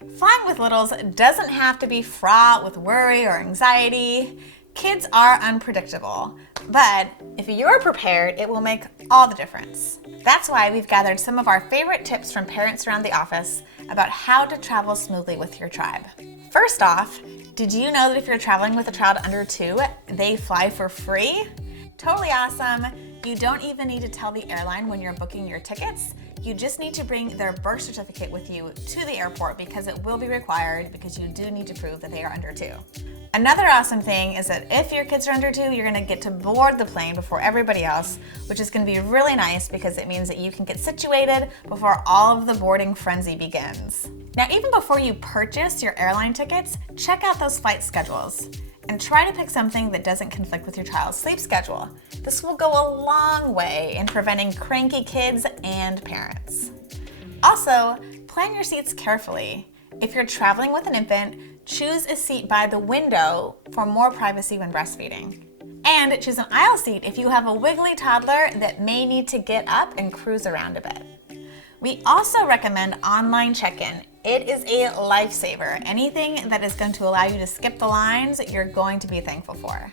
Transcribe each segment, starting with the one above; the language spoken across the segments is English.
Flying with littles doesn't have to be fraught with worry or anxiety. Kids are unpredictable, but if you're prepared, it will make all the difference. That's why we've gathered some of our favorite tips from parents around the office about how to travel smoothly with your tribe. First off, did you know that if you're traveling with a child under 2, they fly for free? Totally awesome. You don't even need to tell the airline when you're booking your tickets. You just need to bring their birth certificate with you to the airport because it will be required because you do need to prove that they are under 2. Another awesome thing is that if your kids are under 2, you're gonna get to board the plane before everybody else, which is gonna be really nice because it means that you can get situated before all of the boarding frenzy begins. Now, even before you purchase your airline tickets, check out those flight schedules and try to pick something that doesn't conflict with your child's sleep schedule. This will go a long way in preventing cranky kids and parents. Also, plan your seats carefully. If you're traveling with an infant, choose a seat by the window for more privacy when breastfeeding. And choose an aisle seat if you have a wiggly toddler that may need to get up and cruise around a bit. We also recommend online check-in. It is a lifesaver. Anything that is going to allow you to skip the lines, you're going to be thankful for.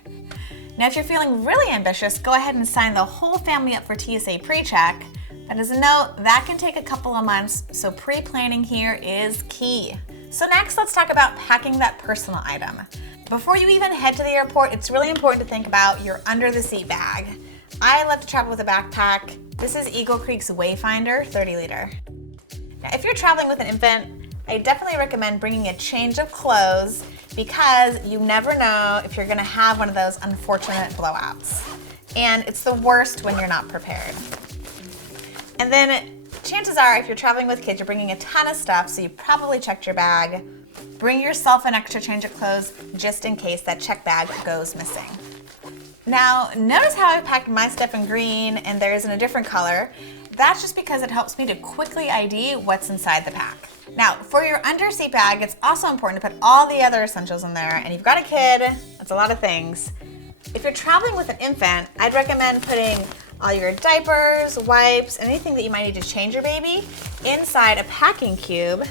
Now, if you're feeling really ambitious, go ahead and sign the whole family up for TSA pre-check. But as a note, that can take a couple of months, so pre-planning here is key. So next, let's talk about packing that personal item. Before you even head to the airport, it's really important to think about your under-the-seat bag. I love to travel with a backpack. This is Eagle Creek's Wayfinder 30-liter. Now, if you're traveling with an infant, I definitely recommend bringing a change of clothes because you never know if you're gonna have one of those unfortunate blowouts. And it's the worst when you're not prepared. And then chances are, if you're traveling with kids, you're bringing a ton of stuff, so you probably checked your bag. Bring yourself an extra change of clothes just in case that check bag goes missing. Now, notice how I packed my stuff in green and theirs in a different color. That's just because it helps me to quickly ID what's inside the pack. Now, for your underseat bag, it's also important to put all the other essentials in there, and you've got a kid, that's a lot of things. If you're traveling with an infant, I'd recommend putting all your diapers, wipes, anything that you might need to change your baby inside a packing cube.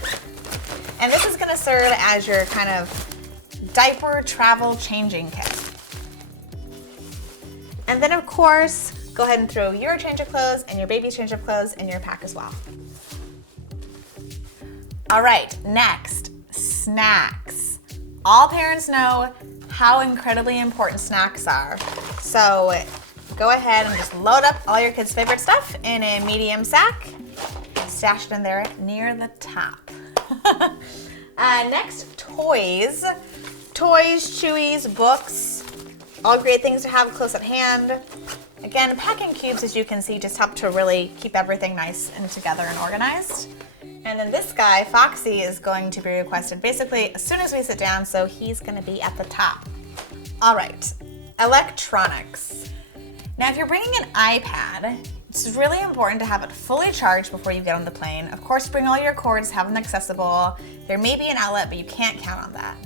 And this is gonna serve as your kind of diaper travel changing kit. And then of course, go ahead and throw your change of clothes and your baby's change of clothes in your pack as well. All right, next, snacks. All parents know how incredibly important snacks are. So go ahead and just load up all your kids' favorite stuff in a medium sack. Stash it in there near the top. Next, toys. Toys, chewies, books, all great things to have close at hand. Again, packing cubes, as you can see, just help to really keep everything nice and together and organized. And then this guy, Foxy, is going to be requested basically as soon as we sit down, so he's gonna be at the top. All right, electronics. Now, if you're bringing an iPad, it's really important to have it fully charged before you get on the plane. Of course, bring all your cords, have them accessible. There may be an outlet, but you can't count on that.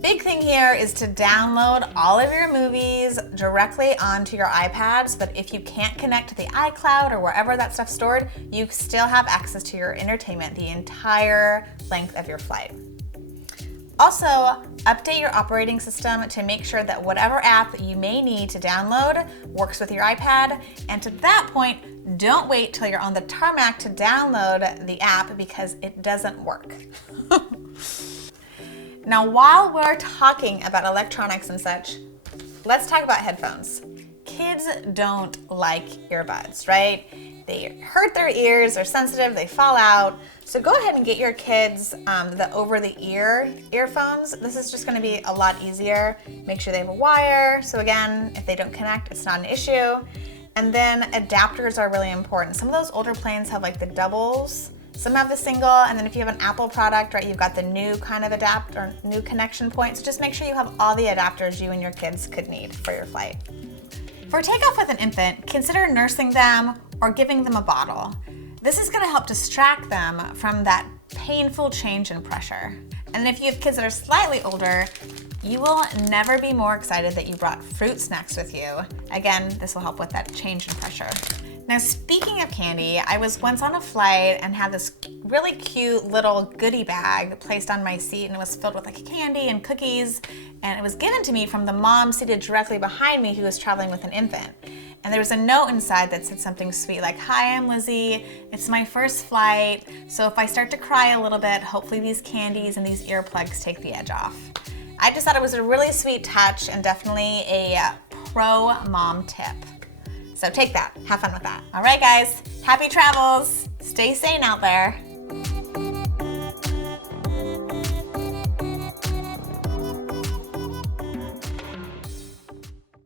Big thing here is to download all of your movies directly onto your iPad so that if you can't connect to the iCloud or wherever that stuff's stored, you still have access to your entertainment the entire length of your flight. Also, update your operating system to make sure that whatever app you may need to download works with your iPad. And to that point, don't wait till you're on the tarmac to download the app because it doesn't work. Now, while we're talking about electronics and such, let's talk about headphones. Kids don't like earbuds, right? They hurt their ears, they're sensitive, they fall out. So go ahead and get your kids the over-the-ear earphones. This is just gonna be a lot easier. Make sure they have a wire. So again, if they don't connect, it's not an issue. And then adapters are really important. Some of those older planes have like the doubles. Some have the single, and then if you have an Apple product, right, you've got the new kind of adapter, new connection points. Just make sure you have all the adapters you and your kids could need for your flight. For takeoff with an infant, consider nursing them or giving them a bottle. This is gonna help distract them from that painful change in pressure. And if you have kids that are slightly older, you will never be more excited that you brought fruit snacks with you. Again, this will help with that change in pressure. Now, speaking of candy, I was once on a flight and had this really cute little goodie bag placed on my seat, and it was filled with like candy and cookies, and it was given to me from the mom seated directly behind me who was traveling with an infant. And there was a note inside that said something sweet like, "Hi, I'm Lizzie. It's my first flight, so if I start to cry a little bit, hopefully these candies and these earplugs take the edge off." I just thought it was a really sweet touch and definitely a pro mom tip. So take that, have fun with that. All right, guys, happy travels. Stay sane out there.